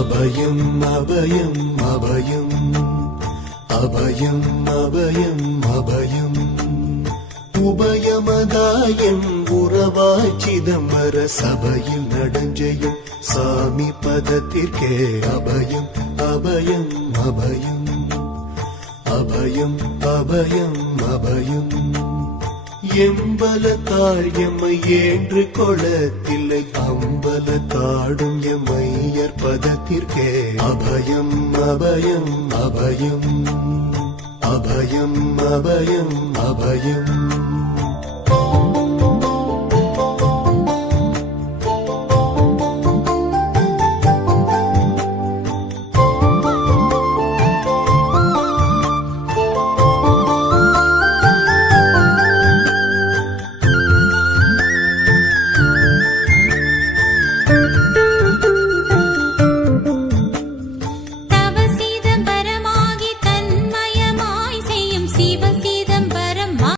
அபயம் அபயம் அபயம் அபயம் அபயம் அபயம் உபயமதாயம் உறவாய் சிதம்பர சபையில் நடஞ்செய்யும் சாமி பதத்திற்கே அபயம் அபயம் அபயம் அபயம் அபயம் அபயம் எம்பலத்தால் எம்மை ஏன்று கொளத்தில்லை அம்பலத்தாடும் எம்மையர் பதத்திற்கே அபயம் அபயம் அபயம் அபயம் அபயம் அபயம்